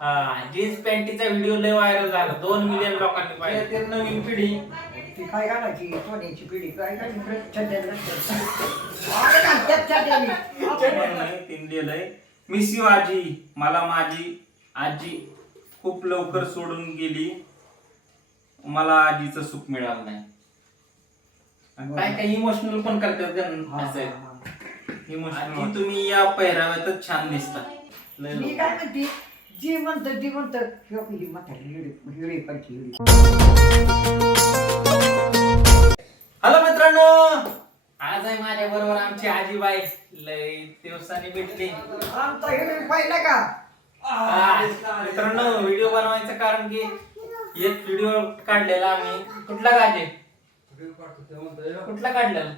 Jeans पॅन्टीचा video लय viral झाला. दोन मिलियन लोकांनी पाहिजे ते नवीन पिढी. ती काय घालायची? सोन्याची पिढी. काय घालायची छड्याला अरे घालतात छड्याने. तीन लिहिलंय मिस यू आजी मला माझी आजी खूप लवकर सोडून गेली. मला आजीचं सुख मिळालं नाही. काय काय इमोशनल पण करतात. इमोशनल तुम्ही या पहिराव्यातच छान दिसता. मी. काय म्हणते? जी म्हणतं ती म्हणतं ह्यो ही म्हातारी हिडी हिडी पडची हिडी हॅलो मित्रांनो. आज आहे माझ्या बरोबर आमची आजीबाई. लय दिवसांनी भेटली. आमचा हिडी पाहिला का? मित्रांनो व्हिडिओ बनवायचं कारण की एक व्हिडिओ काढलेला आम्ही. कुठला गाजे कुठला काढलेला?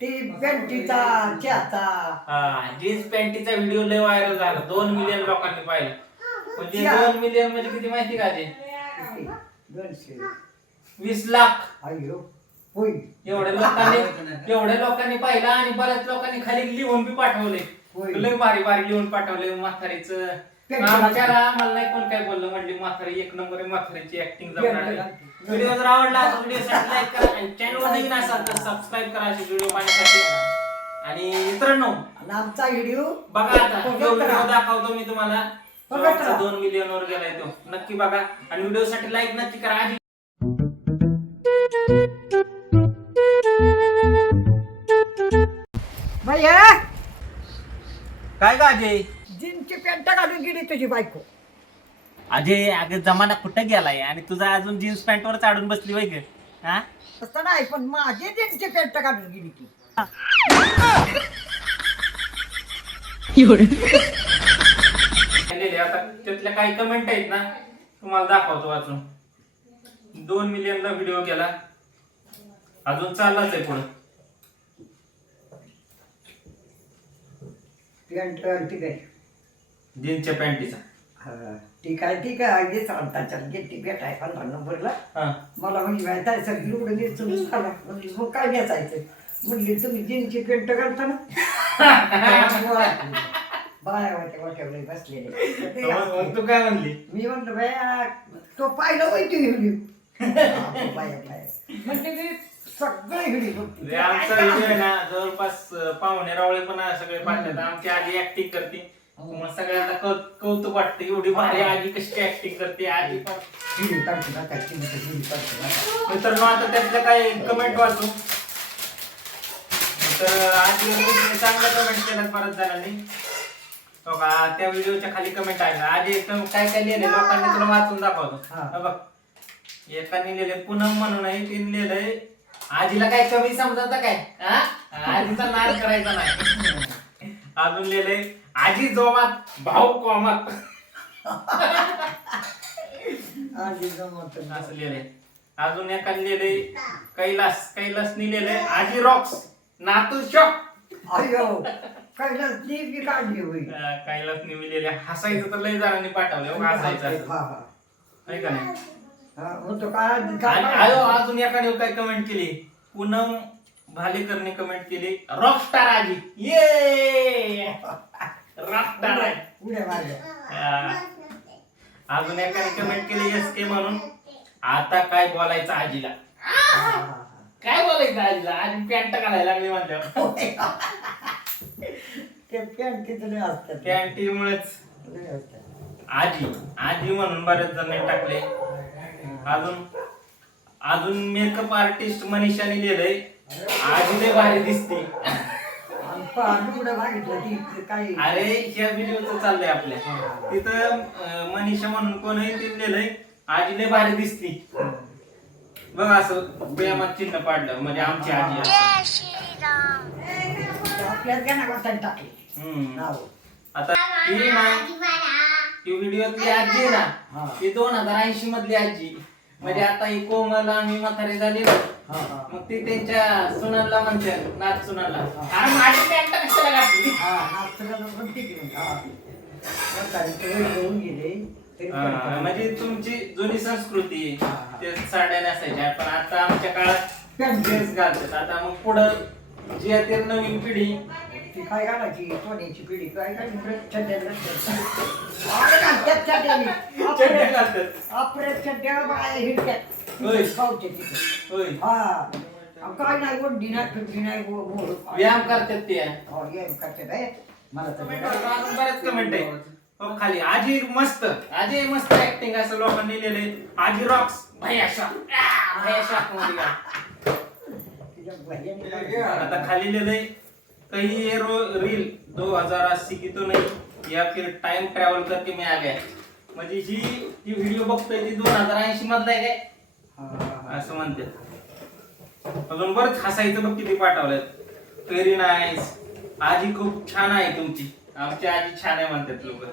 ती चहाचा हा जीन्स पॅन्टीचा व्हिडिओ लय व्हायरल झाला. दोन मिलियन लोकांनी पाहिलं. म्हणजे दोन मिलियन म्हणजे किती माहिती का ते दोनशे. वीस लाख. एवढ्या लोकांनी एवढ्या लोकांनी पाहिला आणि बऱ्याच लोकांनी खाली लिहून बी पाठवले. लय भारी भारी लिहून पाठवले. म्हातारीच. आमच्याला आम्हाला नाही कोण काय बोललं म्हणजे म्हातारी एक नंबर म्हातारीची ऍक्टिंग व्हिडिओ जर आवडला तर व्हिडिओ लाईक करा आणि चॅनल नवीन असाल तर सबस्क्राईब करा असे व्हिडिओ पाहण्यासाठी. आणि मित्रांनो आमचा व्हिडिओ बघा आता दाखवतो मी तुम्हाला. बघा. दोन मिलियन वर गेलाय तो. नक्की बघा. आणि व्हिडिओ साठी लाईक नक्की करा. आधी भैया! काय का अजय? जीनची पॅन्ट घालून गेली तुझी बायको. अजय अगं जमाना कुठं गेलाय? आणि तुझा अजून जीन्स पॅन्ट वर चाडून बसली ग. हा? तसं नाही पण माझी जीनची पॅन्ट घालून गेली ती. लिहिले आता त्यातल्या काही कमेंट आहेत ना तुम्हाला दाखवतो वाचून दोन मिलियनला व्हिडिओ केला. अजून चाललाच आहे पुढे. पॅन्ट ठीक आहे जीन्सच्या पॅन्टीचा. हा, ठीक आहे ठीक आहे चालता चल गेली भेट आहे पंधरा नंबरला. हा. मला म्हणजे माहिती आहे सगळी लुगडं नेसून झाला. म्हणजे मग काय नेसायचं म्हणली तुम्ही जीनची पॅन्ट घालता ना. होत्या वाट्यावर बसलेले. ते मग मग तू काय म्हणली? मी म्हणलं बाया तो पाहिलं तू म्हणजे मी सगळं आमचा ना जवळपास अं, पाहुणे रावळे पण आहे सगळे पाहतात आमची आजी ऍक्टिंग करते. मग सगळ्यांना कौ- कौतुक वाटतं एवढी भारी आजी कशी ऍक्टिंग करते आजी पण. काढते काढते ना. मित्रांनो आता त्यातलं काय कमेंट वाचू? तर आजी चांगला कमेंट केला परत जणांनी. हो का त्या व्हिडिओच्या खाली कमेंट आहे ना. आजी एकदम काय काय लिहिले लोकांनी तुला वाचून दाखवतो. हा. हे बघ. एकाने लिहिले पूनम म्हणून आहे तिने लिहिलंय आजीला काय कमी समजत काय? हा? आजीचा नाद करायचा नाही. अजून लिहिलंय आजी जोमात भाऊ कोमात. आधी जमत असं लिहिलंय. अजून एकाने लिहिलंय कैलास कैलासनी लिहिलंय आजी रॉक्स नातू शॉक अयो कैलास ती बी काढली होई कैलासनी मी लिहिलंय हसायचं तर लय जणांनी पाठवलं हो, हसायचं. असं. हा हा. आहे का नाही? हा, आणि आयो अजून एकाने काय कमेंट केली? पूनम भालेकरने कमेंट केली रॉकस्टार आजी. ये! रॉकस्टार आहे उड्या मारल्या. अजून एकाने कमेंट केली एस के म्हणून? आता काय बोलायचं आजीला? हा, हा, हा. काय बोलायचं आजीला? आजी पॅन्ट घालायला लागली म्हणल्यावर. ते पॅन्ट किती असतात. पॅन्टी मुळेच लय असतात. आजी आजी म्हणून बरेच जण टाकले. अजून अजून मेकअप आर्टिस्ट मनीषाने लिहिलंय आजी लय भारी दिसते. आणि पहा, उड्या मागितलं ती काही. अरे ह्या व्हिडिओच चाललंय आपल्या. तिथं अं, मनीषा म्हणून कोण आहे ते लिहिलंय आजी लय भारी दिसती. बघ असं प्रेमात चिन्ह पाडलं म्हणजे आमची आजी असं. आपल्याला घ्या ना टाकले. हम्म. नाव. आता ही ना ही व्हिडिओतली आजी आहे हा. ना ती दोन हजार ऐंशी मधली आजी. म्हणजे आता ही कोमल आम्ही म्हातारी झाली ना हा हा. मग ती त्यांच्या सुनाला म्हणते नाच सुनाला अरे माझी पॅन्ट कशाला घातली? हा नाचताना पण ठीक आहे हा. म्हातारी सगळे घेऊन गेले. तरी पण हा, म्हणजे तुमची जुनी संस्कृती. हा, हा. ते साड्या नसायच्या पण आता आमच्या काळात ड्रेस घालतात. आता मग पुढं जी आहे ते नवीन पिढी ती काय घालायची सोन्याची पिढी काय घालायची घालतात. घालतात आपल्या- छड्ड्या बाया. होय. खाऊचे तिथे. होय हा अहो, काय नाही नाही गो-. व्यायाम करतात ते हो, व्यायाम करतात हे. मला तर अजून बरेच कमेंट आहे हो, खाली आजी मस्त आजी मस्त ऍक्टिंग असं लोकांनी लिहिलेले आजी रॉक्स भैया शॉक आ, भैया शॉकमध्ये गा. काय- आता खाली लिहिलंय कही ये रो रील दो हजार अस्सी की तो नाही. या फिर टाइम ट्रॅव्हल करके मी आ गया. म्हणजे ही ही व्हिडिओ बघतोय ती दोन हजार ऐंशी मधला आहे काय. असं म्हणते. अजून बरंच हसायचं बघ किती पाठवलेत व्हेरी नाईस आजी खूप छान आहे तुमची. आमची आजी छान आहे म्हणतात लोक.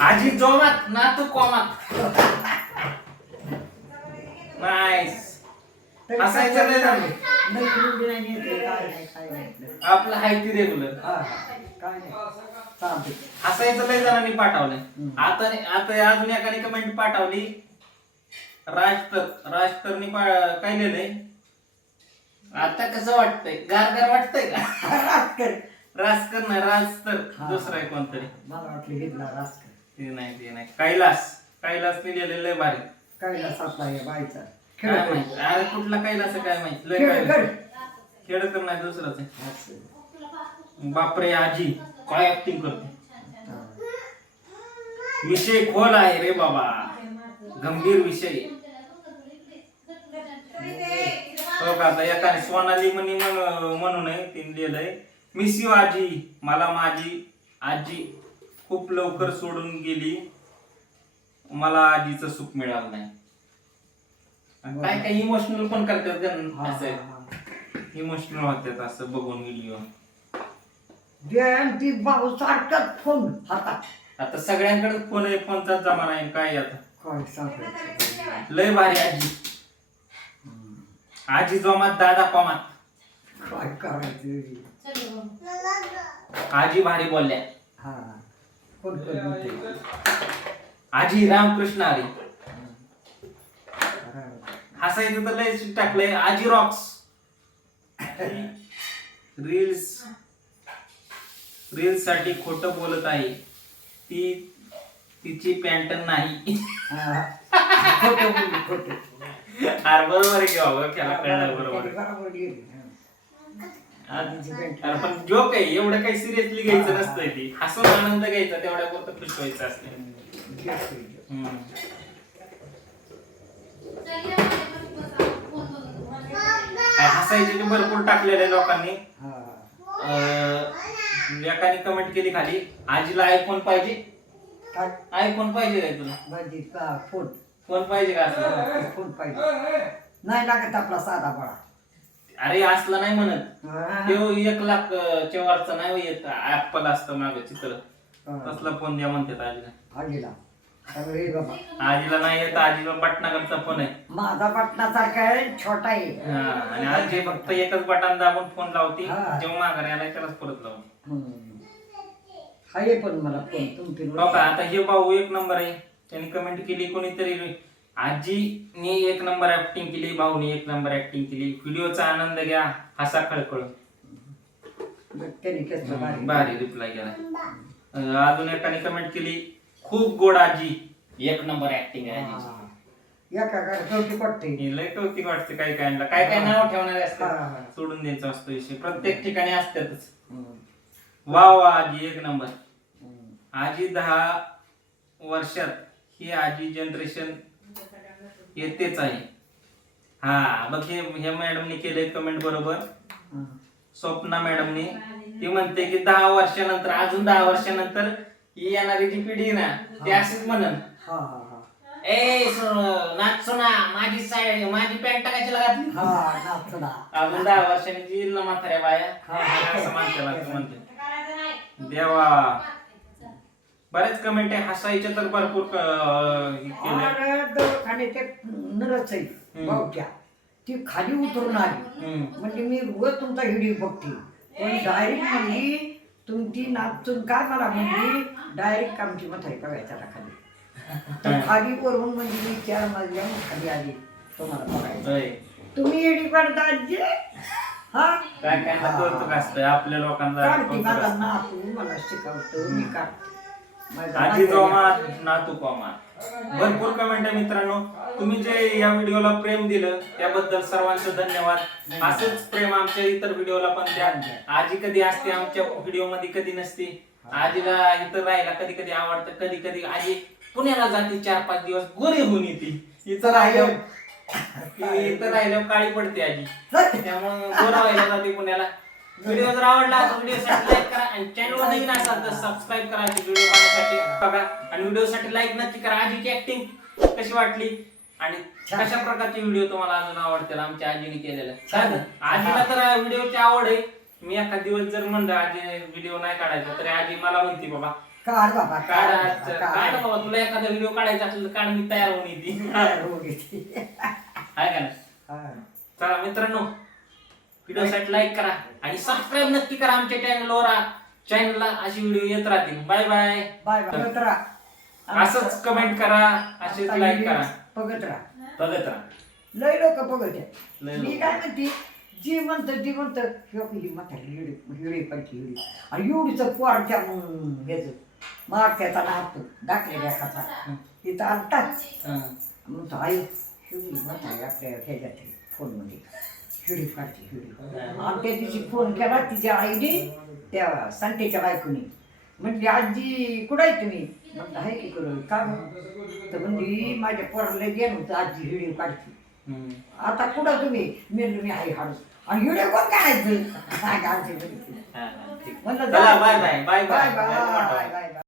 आजी जोमात ना तू कोमात. नाईस तरी हसायचं नाही झालं. आपलं हाय ती रेग्युलर. काय नाही. चालते हसायचं लय जणांनी पाठवलंय. आता आता अजून एकाने कमेंट पाठवली. राजतर. राजतरनी काय लिहिलंय? आता कसं वाटतंय? गार गार वाटतंय का? राजकर. नाही राजतर. दुसरं आहे कोणतरी. मला वाटलं घेतला राजकर. ते नाही ते नाही. कैलास. कैलास लिहिलेलं लय भारी. कायला सापला या काय माहीत? अरे कुठला कैलास आहे काय माहीत? लय खेळ काय? खेळ. खेळ नाही दुसरंच आहे. असं. बापरे आजी. काय ऍक्टिंग करते. विषय खोल आहे रे बाबा. गंभीर विषय. हो का? आता एकाने सोनाली म्हणी म्हण- म्हणून आहे तिने लिहिलंय मिस यू आजी. मला माझी आजी खूप लवकर सोडून गेली. मला आजीचं सुख मिळालं नाही. काय काय इमोशनल पण करतात हा, हा, असं. हा. इमोशनल होतात असं बघून व्हिडिओ बाबू सारखाच फोन हातात. आता सगळ्यांकडे फोन आहे फोनचा जमाना आहे काय आता? काय सांगायचं? लय भारी आजी. आजी जोमात दादा कोमात. काय करायचं आजी भारी बोलल्या. हा. कोण कोण म्हणते आजी रामकृष्ण हा. हसायचं तर लय टाकलंय आजी रॉक्स रील्स रील्ससाठी खोट बोलत आहे ती तिची पॅन्ट नाही हा. खोटं बोलली, खोटं. अरे बरोबर आहे की बाबा त्याला कळलं बरोबर त्याने आहे. बरोबर गेली. आधीची पॅन्ट. अरे पण जोक आहे एवढं काही सिरियसली घ्यायचं नसतंय ती हसून आनंद घ्यायचा तेवढ्या पुरतं खुश व्हायचं असते. हम्म. हसायचे भरपूर टाकलेले लोकांनी. हा. अं, एकाने कमेंट केली खाली. आजीला आयफोन पाहिजे? काय? आयफोन पाहिजे काय तुला? माझी का? फोन फोन पाहिजे का असला फोन पाहिजे. नाही लागत आपला साधा बळा. अरे असला नाही म्हणत. हा. तो एक लाख अं, च्या वरचा नाही हो येत ऍपल असतं माग चित्र. हा. तसला फोन द्या म्हणतात आजीला. आजीला. बाबा. आजीला नाही येत आजीला पटनागरचा फोन आहे. माझा पटनासारखा आहे छोटा आहे. हा, आणि आजी फक्त एकच बटन दाबून फोन लावते हा. जेव्हा माघारी आलाय त्यालाच परत हम्म. आहे पण मला फोन तुमची बघा आता हे भाऊ एक नंबर आहे. त्यांनी कमेंट केली कोणीतरी. आजीने एक नंबर ऍक्टिंग केली भाऊने एक नंबर ऍक्टिंग केली. व्हिडिओचा आनंद घ्या हसा खळखळ. त्याने भारी. भारी रिप्लाय केला अं, अजून एकाने कमेंट केली खूप गोड आजी. एक नंबर ऍक्टिंग आहे आजीची. एका चौथी पटते हे लय कौतिक वाटते काय काय काय काय नाव ठेवणारे हा, असतात. सोडून द्यायचा असतो विषय. प्रत्येक ठिकाणी असतातच. वा वा आजी एक नंबर. आजी दहा वर्षात ही आजी जनरेशन येतेच आहे. हा बघ हे हे मॅडमने केले कमेंट बरोबर. स्वप्ना मॅडमने ती म्हणते की दहा वर्षानंतर अजून दहा वर्षानंतर ही येणारी जी पिढी ना ती अशीच म्हणन. हा हा हा. ए सो- नाच सोना माझी साडी माझी पॅन्ट टाकायची हा नाचना अजून दहा वर्षांनी जी येईल ना म्हाताऱ्या बाया हा. असं म्हणते देवा. बरेच कमेंट आहे हसायचे तर भरपूर क- हे केलंय अरे दवाखान्यात एक नरस आहे. हम्म. ती खाली उतरून आली. हम्म. म्हणजे मी रोज तुमचा व्हिडिओ बघते. पण डायरेक्ट म्हणली तुमची नाचून काय मला म्हणली डायरेक्ट आमची म्हातारी बघायचा खाली. तर खाली वरून म्हणजे मी चार मजल्या खाली आली. तुम्हाला बघायचं होय. तुम्ही येडी पडता आजी. हा? काय काय ना कौतुक असतं आपल्या लोकांना काढते कौतुक माझा असतं. नातू मला शिकवतो मी काढते. माझा आजी नातू- जोमा नातू कोमा भरपूर कमेंट आहे मित्रांनो. तुम्ही जे या व्हिडिओला प्रेम दिलं त्याबद्दल सर्वांचं धन्यवाद. असंच प्रेम आमच्या इतर व्हिडिओला पण द्या. आजी कधी असते आमच्या व्हिडिओमध्ये कधी नसते. आजीला इथं राहायला कधी कधी आवडतं कधी कधी आजी पुण्याला जाते चार पाच दिवस गोरी होऊन येते. इथं राहिलं इथं राहिलं काळी पडते आजी. त्यामुळे गोरा व्हायला जाते पुण्याला. व्हिडिओ जर आवडला तर व्हिडिओ साठी लाईक करा आणि चॅनल नवीन असाल तर सबस्क्राईब करा व्हिडिओ पाहण्यासाठी. बघा. आणि व्हिडिओ साठी लाईक नक्की करा. आजीची ऍक्टिंग कशी वाटली? आणि कशा प्रकारचे व्हिडिओ तुम्हाला अजून आवडतील आमच्या आजीने गं? आजीला तर व्हिडिओची आवड आहे. मी एका दिवस जर म्हणलं आजी व्हिडिओ नाही काढायचा तरी आजी मला म्हणते बाबा काढ बाबा काढ आज- बाबा, काढ काढ. बाबा तुला एखादा व्हिडिओ काढायचा असेल तर काढ मी तयार होऊन येते. आहे का ना हा. चला मित्रांनो व्हिडिओ साठी लाईक करा आणि सबस्क्राईब नक्की करा आमच्या चॅनलवर चॅनलला अशी व्हिडिओ येत राहतील बाय बाय बाय बाय बघत राहा. असंच कमेंट करा असेच लाईक करा बघत राहा बघत राहा लय लोक बघत. लय मी. काय म्हणते जी म्हणतं ती म्हणतं ही म्हातारी हिडी हिडी पडची हिडी आणि एवढीच पोरच्या ह्याच माग त्याचा नाहतो दाखले कथा तिथं आणतात हं. म्हणतो आई हिडी म्हातारी आपल्या ह्याच्यात फोनमध्ये हिडी काढते हिडी आणि त्या दिवशी फोन केला तिच्या आईने त्या संटेच्या बायकोनी. म्हणजे आजी कुठं आहे तुम्ही? म्हणलं आहे की करू का? गं?" तर म्हणजे माझ्या पोराला गेलं होतं आजी हिडी काढते. आता कुठं तुम्ही? मिळून मी आई हाडू आणि हिडे कोण काय सांगा म्हणलं bye bye. Bye bye. Bye bye.